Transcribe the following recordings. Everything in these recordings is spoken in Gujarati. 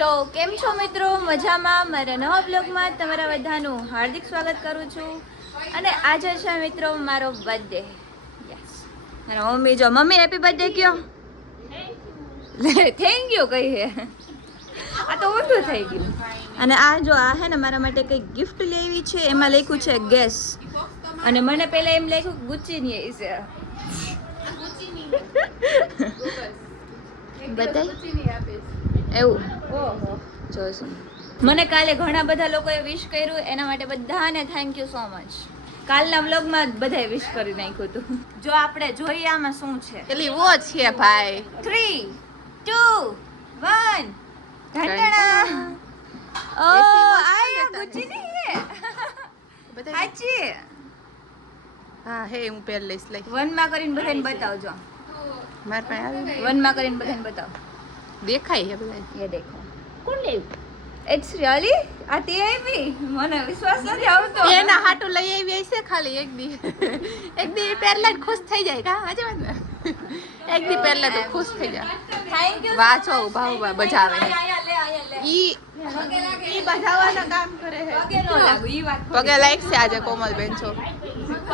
તો કેમ છો મિત્રો? મજામાં? મારા નવા બ્લોગમાં તમારા બધાનું હાર્દિક સ્વાગત કરું છું. અને આજે છે મિત્રો મારો બર્થડે. યસ, મારા મમ્મી જો મમ્મી હેપી બર્થડે કયો. થેન્ક યુ કહી હે. આ તો ઊંધું થઈ ગયું. અને આ જો આ હે ને મારા માટે કંઈક ગિફ્ટ લેવી છે. એમાં લખ્યું છે ગેસ. અને મને પહેલા એમ લખ્યું ગુચ્ચીની છે. બતાય એવું. ઓહો જોશું. મને કાલે ઘણા બધા લોકોએ વિશ કર્યું, એના માટે બધાને થેન્ક યુ સો મચ. કાલના વ્લોગમાં બધાએ વિશ કરી નાખ્યું હતું. જો આપણે જોઈએ આમાં શું છે. પેલી વોચ છે ભાઈ. 3 2 1 ઘંટણા. ઓ આયા ગુચ્ચીની હે. સાચી. હા હે હું પહેર લઈશ લઈ. 1 માં કરીને બધાને બતાવજો. માર પાસે આવી 1 માં કરીને બધાને બતાવો. દેખાય છે બધા. ये देखो कौन ले इट्स रियली आती है भी મને વિશ્વાસ નથી આવતો. એના હાટુ લઈ આવી છે ખાલી એક દી પહેરલા જ ખુશ થઈ જાય કા આજે વાત એક દી પહેરલા તો ખુશ થઈ જાય. Thank you. વાચો ઉભા બજાવે આયા ઈ બજાવવાના કામ કરે છે. પગે નો લાગુ ઈ વાત પગે લાઈક છે આજે કોમલબેન છો.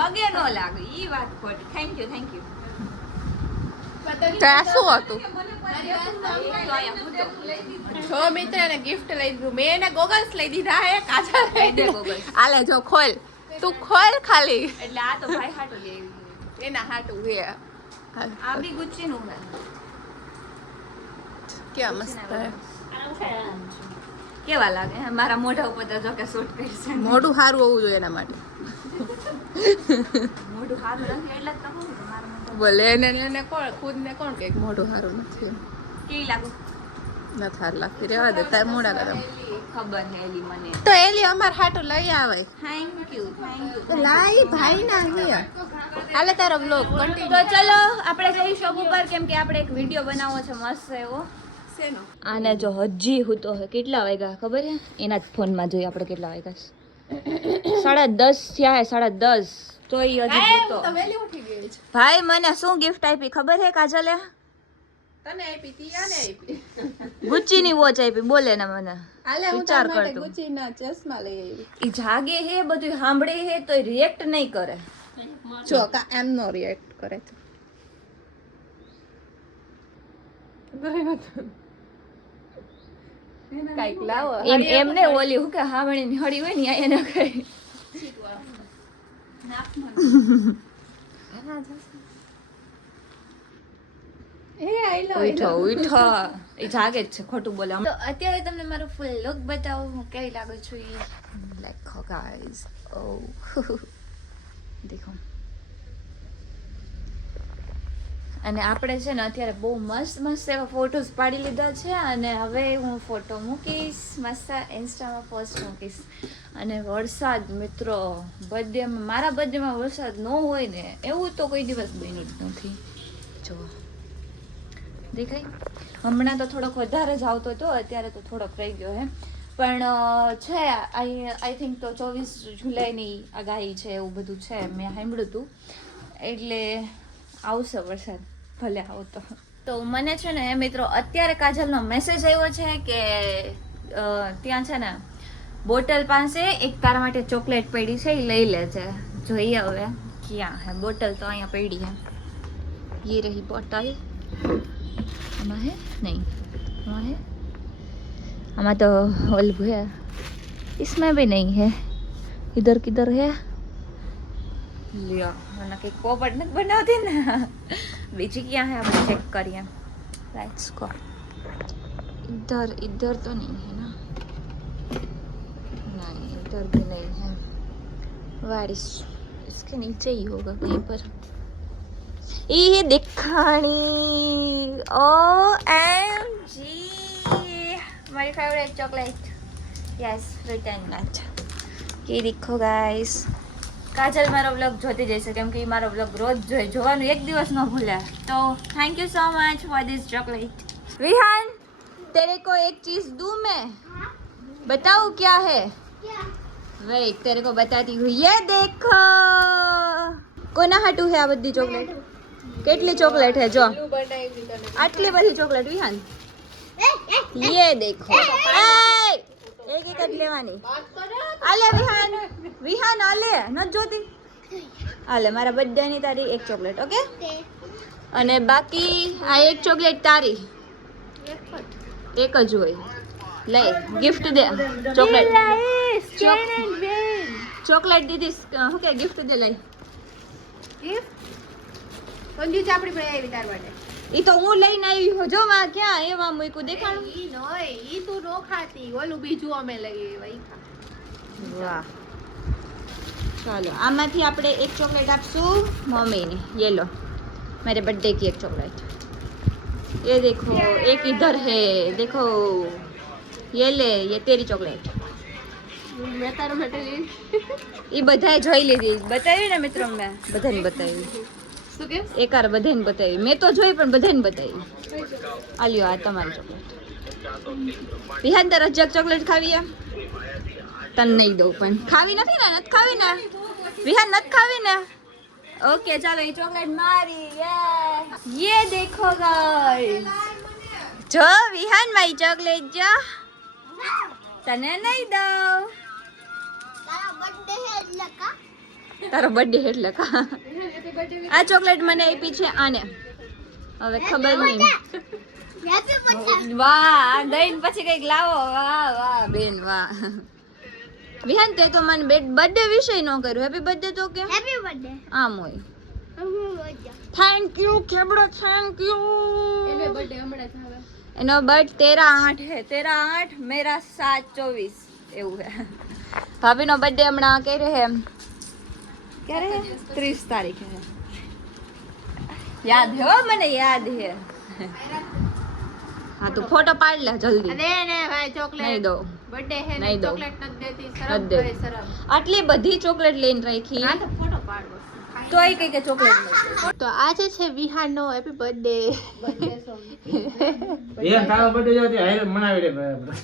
પગે નો લાગુ ઈ વાત ખોટી. થેન્ક યુ તો આ શું હતું? જો મિત્રને ગિફ્ટ લઈ દીધું. મેં એને ગોગલ્સ લઈ દીધા હે કાચા લઈ દે ગોગલ્સ. આલે જો ખોલ તું ખોલ ખાલી. એટલે આ તો ભાઈ હાટુ લે આવી. એના હાટુ હે આ બી ગુચ્ચી નું હે. કેવા મસ્ત હે. કેવા લાગે મારા મોઢા ઉપર તો જો કે શૂટ કરશે. મોઢું સારું હોવું જોઈએ એના માટે. મોઢું સારું નથી એટલે જ તો કહું છું મારું મોઢું. બોલે એને કોણ ખુદ ને કોણ કે મોઢું સારું નથી કેવી લાગુ નથી સારું લાગતી. રેવા દે તાર મોડા ગરમ. ખબર હે એલી મને. તો એલી અમાર હાટું લઈ આવે. થેન્ક યુ લાઈ ભાઈ ના હે. હાલે તારો બ્લોગ તો કન્ટિન્યુ. ચલો આપણે જઈ શોપ ઉપર કેમ કે આપણે એક વિડિયો બનાવવો છે મસ્ત એવો. શેનો? આને જો હજી હું તો કેટલા વાગ્યા ખબર હે? એના જ ફોનમાં જોઈએ આપણે કેટલા વાગ્યા. 10:30 થયા હે 10:30. તો ઈ હજી તો તો વેલી ઉઠી ગઈ છે. ભાઈ મને શું ગિફ્ટ આપી ખબર હે કાજલે? તને આપી તી આને આપી. ગુચ્ચીની વોચ આપી. બોલે ને મને હાલે હું વિચાર તાર માટે કરતો. ગુચીના ચશ્મા લઈ આવી. ઈ જાગે હે બધું સાંભળે હે તો રિએક્ટ નહીં કરે. જો કા એમ નો રિએક્ટ કરે છે. કાઈક લાવો. એમને ઓલી હું કે હાવણીની હળી હોય ને એને કઈ ઉઠો ઉઠો. એ જાગે જ છે ખોટું બોલે. તો અત્યારે તમને મારો ફૂલ લુક બતાવું હું કેવી લાગુ છું. લાઈક ગાઈઝ ઓ દેખો. અને આપણે છે ને અત્યારે બહુ મસ્ત મસ્ત એવા ફોટોઝ પાડી લીધા છે. અને હવે હું ફોટો મૂકીશ મસ્ત ઇન્સ્ટામાં પોસ્ટ મૂકીશ. અને વરસાદ મિત્રો બર્થડેમાં મારા બર્થડેમાં વરસાદ ન હોય ને એવું તો કોઈ દિવસ બન્યું જ નથી. જો દેખાય હમણાં તો થોડોક વધારે જ આવતો હતો, અત્યારે તો થોડોક રહી ગયો હે. પણ છે આઈ થિંક તો 24 જુલાઈની આગાહી છે એવું બધું છે મેં સાંભળ્યું હતું. એટલે આવશે વરસાદ ભલે આવતો. તો મને છે ને મિત્રો અત્યારે કાજલનો મેસેજ આવ્યો છે કે ત્યાં છે ને બોટલ પાસે એક તારા માટે ચોકલેટ પડી છે એ લઈ લેજે. જોઈએ હવે ક્યાં હે બોટલ. તો અહીંયા પડી હે. ये रही बोतल. आमा है नहीं वहाँ है. आमा तो ओल्बू है. इसमें भी नहीं है. इधर किधर है? लिया मैंने कहीं पोपट नहीं बनाती ना. बीजी क्या है आप चेक करिए. Let's go. इधर तो नहीं है ना. नहीं इधर भी नहीं है. वारिस इसके नीचे ही होगा कहीं पर. ये दिखानी OMG my favourite chocolate. Yes return match. ये देखो गाइस. काजल मारो व्लॉग જોતી જશે કેમ કે મારો વ્લોગ રોજ જોવાનું એક દિવસ ન ભૂલે. તો thank you so much for this chocolate. Vihaan तेरे को एक चीज दूं मैं. बताऊं क्या है? वेट तेरे को बताती हूँ. ये देखो કોના હાટું હે આ બધી ચોકલેટ? કેટલી ચોકલેટ હે જો. આટલી બધી ચોકલેટ વિહાન ये देखो एक एक જ લેવાની આલે વિહાન આલે ન જોતી આલે મારા બર્થડે ની તારી એક ચોકલેટ ઓકે અને બાકી આ એક ચોકલેટ તારી એક જ હોય લઈ ગિફ્ટ દે ચોકલેટ ચોકલેટ દીધી શું કે ગિફ્ટ દે લઈ કંજુ ચાપડી પડી આવી તાર માટે ઈ તો હું લઈને આવી હો જો માં ક્યાં એવા મૂક્યું દેખાણું ઈ નોય ઈ તું નો ખાતી ઓલું બીજું અમે લઈ આવી વાહ ચાલો આમાંથી આપણે એક ચોકલેટ આપશું મમ્મીને ये लो मेरे बर्थडे की एक चॉकलेट ये देखो एक इधर है देखो ये ले ये तेरी चॉकलेट મેં તારા માટે એ બધાએ જોઈ લીધી બતાવી ને મિત્રો મેં બધાને બતાવી શું કે એકાર બધાને બતાવી મેં તો જોઈ પણ બધાને બતાવી આ લ્યો આ તમારી ચોકલેટ વિહાન તારે જગ ચોકલેટ ખાવી એમ તને નહીં દઉં પણ ખાવી નથી ને નથી ખાવી ને વિહાન નથી ખાવી ને ઓકે ચાલો એ ચોકલેટ મારી ये देखो गाइस જો વિહાન મારી ચોકલેટ જો તને નહીં દઉં તારો બર્થડે એટલે કા આ ચોકલેટ મને આપી છે આને હવે ખબર નહીં વાહ દઈને પછી કઈક લાવો વાહ વાહ બેન વાહ વિહાન તે તો મને બર્થડે વિશે ન કર્યું હેપી બર્થડે તો કે હેપી બર્થડે આમ હોય થેન્ક યુ ખેબડો થેન્ક યુ એને બર્થડે હમણાં જ આવે એનો બર્થ 13/8 है 13/8 मेरा 7/24 એવું હે ભાભી નો બર્થડે હમણાં ક્યારે હે ક્યારે 30 તારીખે હે યાદ હે હો મને યાદ હે હા તું ફોટો પાડ લે જલ્દી અરે ને ભાઈ ચોકલેટ નહીં દો બર્થડે હે ને નહીં દો. ચોકલેટ નથી દેતી નથી શરમ દે. કરે શરમ આટલી બધી ચોકલેટ લઈને રાખી હા તો ફોટો પાડ બસ તોય કઈ કે ચોકલેટ નથી તો આજે છે વિહાનનો હેપી બર્થડે એ તારો બર્થડે જોતી હાઈર મનાવી દે બરાબર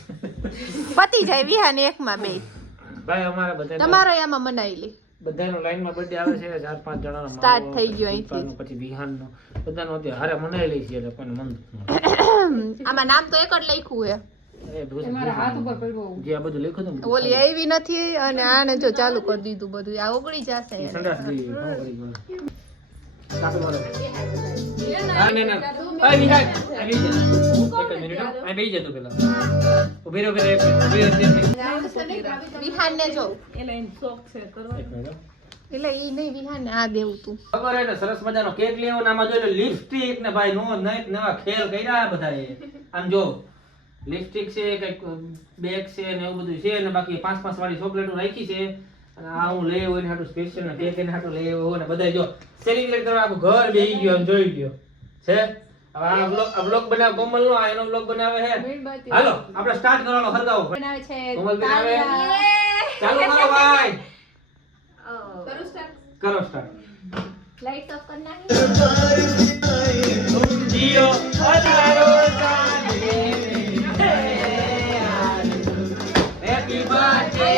પતી જાય વિહાન એકમાં બે ભાઈ અમારા બધા તમારો એમાં મનાવી લે બધાનો લાઈનમાં બર્થડે આવે છે 4-5 જણાનો Start મારો, થઈ ગયો અહીંથી. દીપાનો, પછી વિહાનનો બધાનો અત્યારે હારે મનાઈ લઈ છે એટલે કોઈને મન આમાં નામ તો એક જ લખ્યું છે એ મારા હાથ ઉપર પડ્યો જે આ બધું લખ્યું હતું ને, ઓલી આવી નથી અને આને જો ચાલુ કરી દીધું બધું આ ઓગળી જશે એ સંડાસ ગઈ ન કરી ગયો કાપી મારો આ ને ના આ વિહાન આવી જા એક મિનિટ આ બેહી જતો પેલા ઉભી રહો કે વિહાન ને જો એક મિનિટ એટલે ઈ નહીં વિહાન ને આ દેવું તું ખબર હે ને સરસ મજાનો કેક લેવો ને આમાં જોઈ લો લિપસ્ટિક ને ભાઈ નો નવા ખેલ કર્યા બધાએ આમ જો લિપસ્ટિક છે કઈક બેગ છે ને એવું બધું છે ને બાકી 5-5 વાળી ચોકલેટો રાખી છે અને આ હું લઈ હોય ને હાટુ સ્પેશિયલ ને કેક એને હાટુ લઈ આવ્યો ને બધાય જો સેલિબ્રેટ કરવા આખું ઘર બેહી ગયો આમ જોઈ ગયો છે હવે આ બ્લોગ બનાવ કોમલ નો આ એનો બ્લોગ બનાવે છે હાલો આપણે સ્ટાર્ટ કરવાનો હરગાવો બનાવે છે કોમલ બનાવે ચાલો કરો ભાઈ કરું સ્ટાર્ટ કરો સ્ટાર્ટ લાઈટ ઓફ કરી નાખી જીઓ અધારો સાંજે હેપી બર્થડે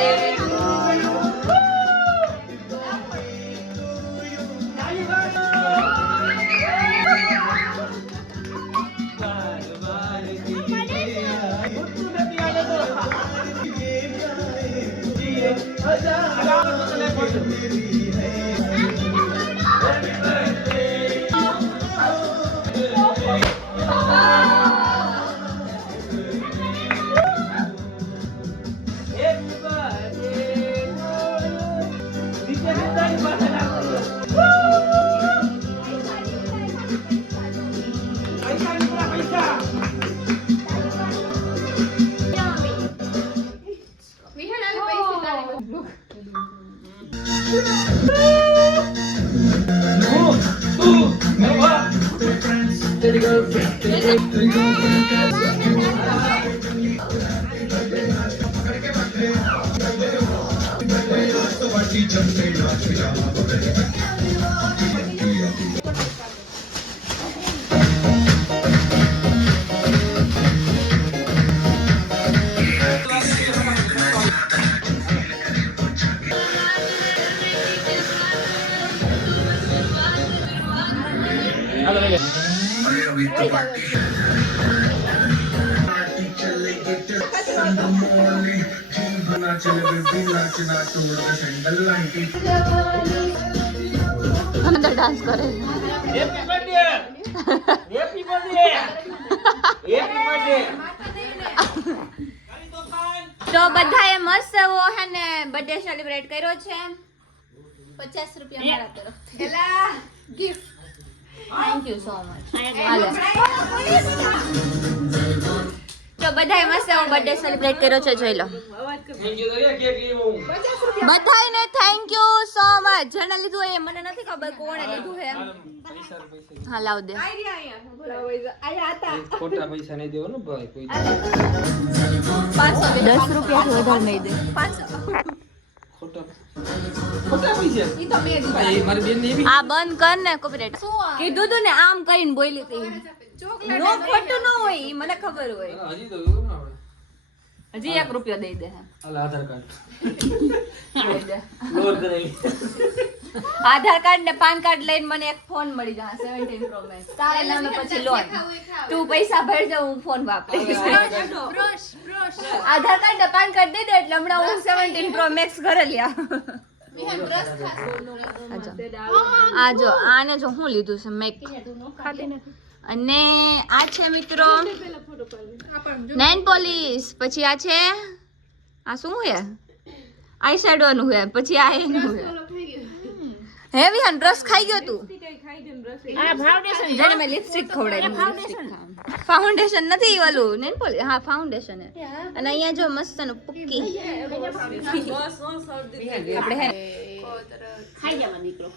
વિહાન આવી પૈસા તારી હાલો લઈ લે અંદર ડાન્સ કરે happy birthday happy birthday happy birthday તો બધાએ મસ્ત એવો હે ને બર્થડે સેલિબ્રેટ કર્યો છે 50 રૂપિયા મારા તરફથી gift thank you so much તો બધાએ મસ્ત એવો બર્થડે સેલિબ્રેટ કર્યો છે જોઈ લો થેન્ક યુ તો કેક લેવો બધાને થેન્ક યુ સો મચ જેને લીધું એ મને નથી ખબર કોણે લીધું છે હા લાવ દે ખોટા પૈસા નહીં દેવો ને ભાઈ કોઈ 10 રૂપિયાથી વધારે નહીં દે ખોટા ખોટા પૈસા ઈ તો મેં દીધા. ભાઈ મારી બેન એવી આ બંધ કર ને કોપીરાઈટ કીધું તું ને આમ કરીને બોલી હતી નો ખોટું ન હોય ઈ મને ખબર હોય હજી તો એવું ના આપણે હજી 1 રૂપિયો દઈ દે હાલ આધાર કાર્ડ દઈ દે લોડ કરેલી આધાર કાર્ડ ને પાન કાર્ડ લઈને મને એક ફોન મળી જા 17 પ્રો મેક્સ તારા નામે પછી લોન તું પૈસા ભરજે હું ફોન વાપરીશ આધાર કાર્ડ ને પાન કાર્ડ દઈ દે એટલે હમણાં હું 17 પ્રો મેક્સ ઘરે લ્યા વિહાન બ્રશ ખાસ આ જો આને જો હું લીધું છે મેક અને આ છે મિત્રો નેન પોલિશ પછી આ છે આ શું હે આઈ શેડો નું હે પછી આ એનું હે હેવી હન બ્રશ ખાઈ ગયો તું આ ફાઉન્ડેશન જેને મેં લિપસ્ટિક ખવડાવી ફાઉન્ડેશન નથી ઓલું નેન પોલિશ હા ફાઉન્ડેશન હે અને અહીંયા જો મસ્ત નું પુક્કી આપણે હે ખાઈ જવા દીકરો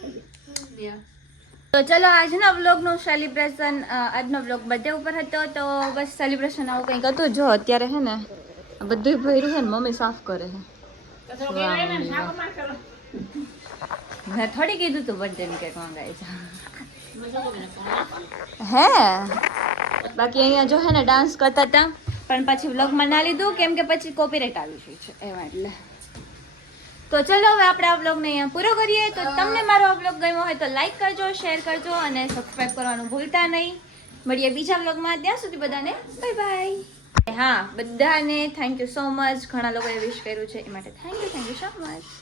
તો ચલો આજના વ્લોગનું સેલિબ્રેશન આજનો વ્લોગ બર્થડે ઉપર હતો તો બસ સેલિબ્રેશન આવું કંઈક હતું જો અત્યારે હે ને બધું ભર્યું છે ને મમ્મી સાફ કરે છે મેં થોડી કીધું તું બર્થડે ની કેક મંગાવી છે હે બાકી અહીંયા જો હે ને ડાન્સ કરતા હતા પણ પછી વ્લોગમાં ના લીધું કેમ કે પછી કોપીરાઇટ આવી ગયું છે એમાં એટલે તો ચલો હવે આપણે આ વ્લોગને અહીંયા પૂરો કરીએ તો તમને મારો આ વ્લોગ ગમ્યો હોય તો લાઈક કરજો શેર કરજો અને સબસ્ક્રાઇબ કરવાનું ભૂલતા નહીં મળીએ બીજા વ્લોગમાં ત્યાં સુધી બધાને બાય બાય હા બધાને થેન્ક યુ સો મચ ઘણા લોકોએ વિશ કર્યું છે એ માટે થેન્ક યુ સો મચ